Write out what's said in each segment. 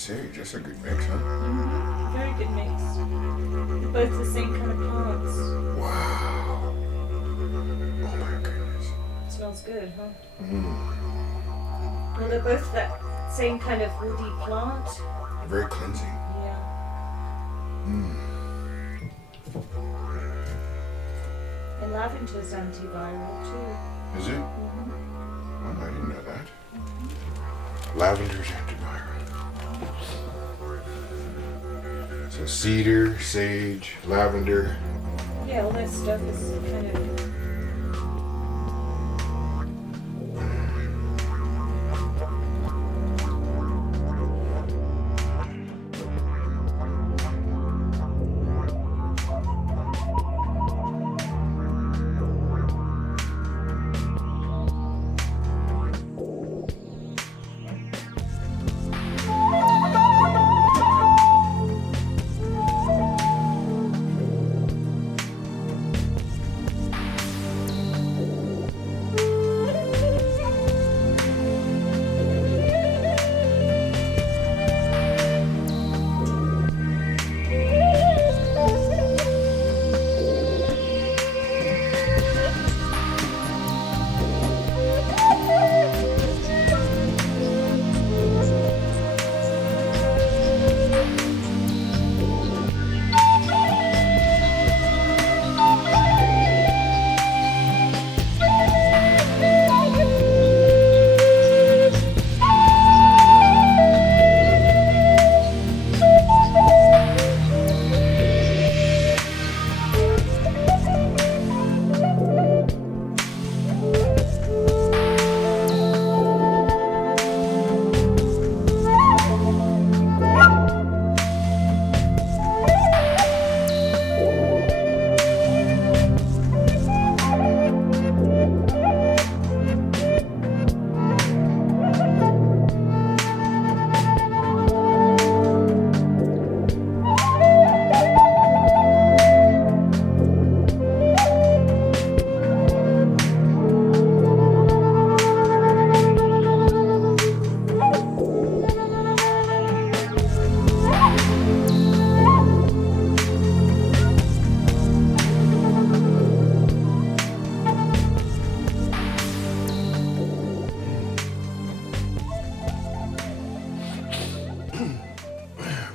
sage. That's a good mix, huh? Very good mix. Both the same kind of plants. Wow. Oh my goodness. Smells good, huh? Mm. Well, they're both that same kind of woody plant. Very cleansing. Yeah. Mm. And lavender's antiviral too. Is it? Oh, I didn't know that. Lavender's antiviral. So cedar, sage, lavender. Yeah, all that stuff is kind of.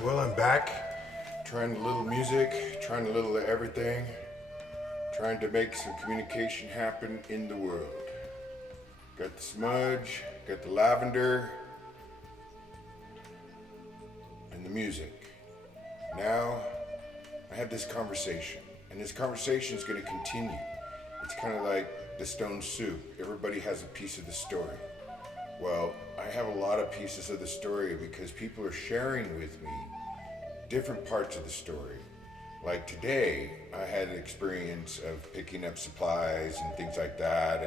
Well, I'm back, trying a little music, trying a little of everything, trying to make some communication happen in the world. Got the smudge, got the lavender, and the music. Now, I have this conversation, and this conversation is going to continue. It's kind of like the stone soup. Everybody has a piece of the story. Well, I have a lot of pieces of the story because people are sharing with me different parts of the story. Like today, I had an experience of picking up supplies and things like that,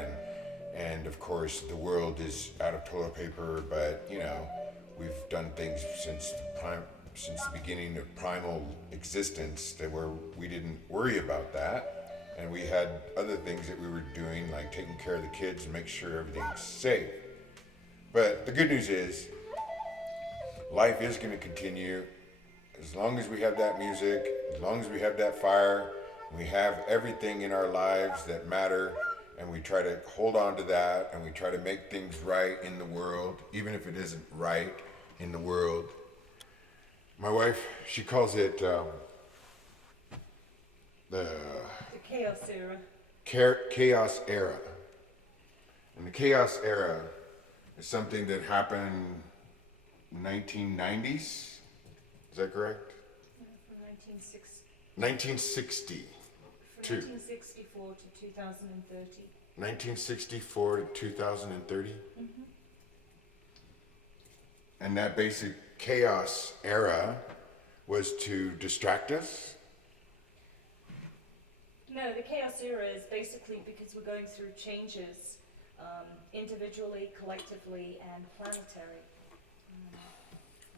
and of course the world is out of toilet paper, but you know, we've done things since the beginning of primal existence that where we didn't worry about that, and we had other things that we were doing, like taking care of the kids and make sure everything's safe. But the good news is, life is going to continue as long as we have that music, as long as we have that fire, we have everything in our lives that matter, and we try to hold on to that, and we try to make things right in the world, even if it isn't right in the world. My wife, she calls it the chaos era. Chaos era. And the chaos era is something that happened in the 1990s. Is that correct? From 1960. 1960. From 1964 to 2030. 1964 to 2030. Mm-hmm. And that basic chaos era was to distract us. No, the chaos era is basically because we're going through changes individually, collectively, and planetary.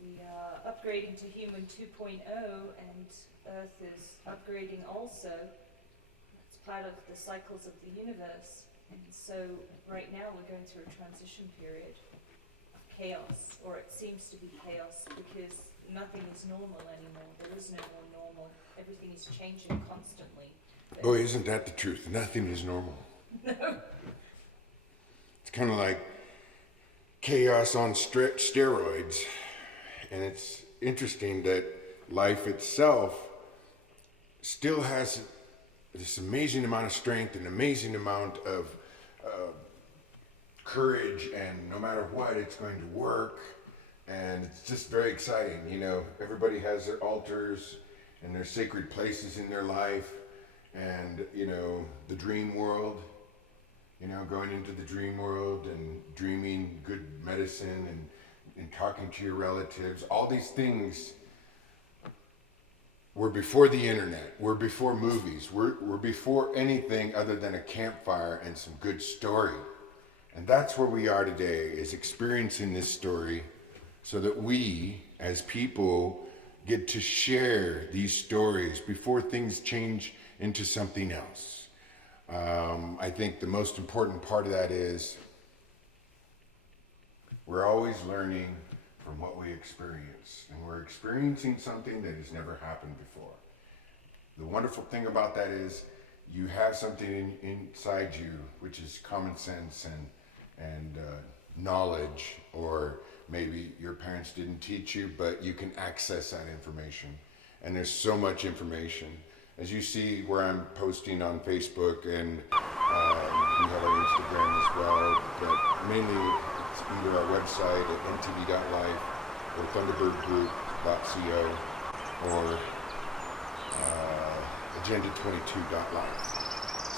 We are upgrading to human 2.0, and Earth is upgrading also. It's part of the cycles of the universe. And so right now we're going through a transition period of chaos, or it seems to be chaos, because nothing is normal anymore. There is no more normal. Everything is changing constantly. Boy, isn't that the truth? Nothing is normal. No. It's kind of like chaos on steroids. And it's interesting that life itself still has this amazing amount of strength, an amazing amount of courage, and no matter what, it's going to work. And it's just very exciting. You know, everybody has their altars and their sacred places in their life, and, you know, the dream world, you know, going into the dream world and dreaming good medicine and talking to your relatives. All these things were before the internet, were before movies, were before anything other than a campfire and some good story. And that's where we are today, is experiencing this story so that we, as people, get to share these stories before things change into something else. I think the most important part of that is we're always learning from what we experience, and we're experiencing something that has never happened before. The wonderful thing about that is you have something inside you, which is common sense and knowledge, or maybe your parents didn't teach you, but you can access that information. And there's so much information. As you see where I'm posting on Facebook, and we have our Instagram as well, but mainly it's either our website at ntv.life or thunderbirdgroup.co or agenda22.life.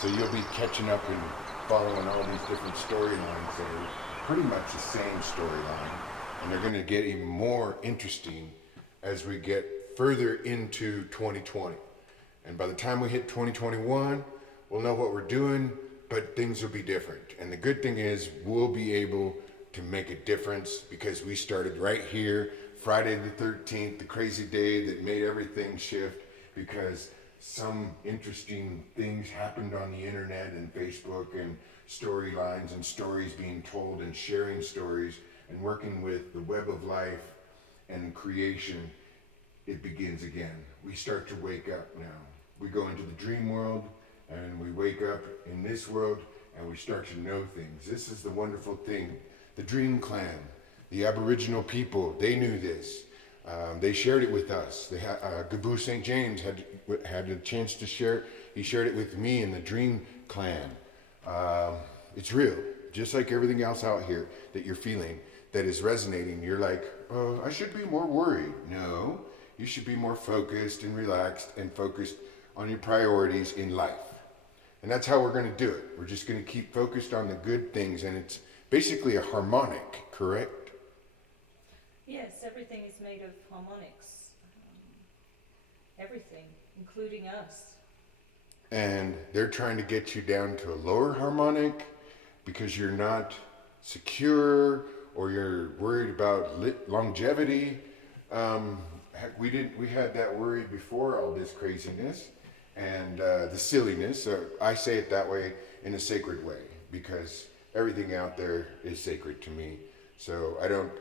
So you'll be catching up and following all these different storylines that are pretty much the same storyline, and they're going to get even more interesting as we get further into 2020. And by the time we hit 2021, we'll know what we're doing, but things will be different. And the good thing is we'll be able to make a difference because we started right here, Friday the 13th, the crazy day that made everything shift, because some interesting things happened on the internet and Facebook, and storylines and stories being told and sharing stories and working with the web of life and creation. It begins again. We start to wake up now. We go into the dream world and we wake up in this world and we start to know things. This is the wonderful thing. The Dream Clan, the Aboriginal people, they knew this. They shared it with us. They had, Gaboo St. James had a chance to share it. He shared it with me and the Dream Clan. It's real, just like everything else out here that you're feeling that is resonating. You're like, oh, I should be more worried. No, you should be more focused and relaxed and focused on your priorities in life. And that's how we're going to do it. We're just going to keep focused on the good things, and it's basically a harmonic, correct? Yes, everything is made of harmonics. Everything, including us. And they're trying to get you down to a lower harmonic because you're not secure or you're worried about longevity. Heck, we had that worry before all this craziness and the silliness. I say it that way in a sacred way because everything out there is sacred to me. So I don't,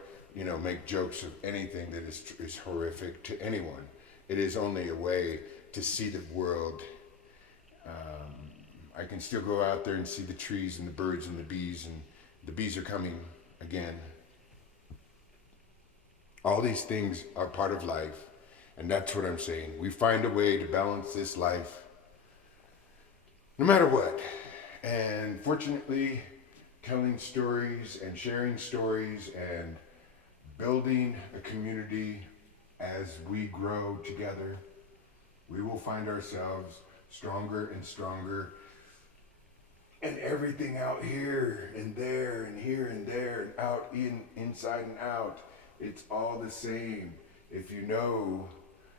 make jokes of anything that is horrific to anyone. It is only a way to see the world. I can still go out there and see the trees and the birds and the bees are coming again. All these things are part of life, and that's what I'm saying. We find a way to balance this life no matter what. And fortunately, telling stories and sharing stories and building a community as we grow together, we will find ourselves stronger and stronger. And everything out here and there and here and there and out inside and out, it's all the same. If you know,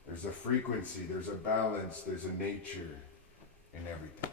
there's a frequency, there's a balance, there's a nature in everything.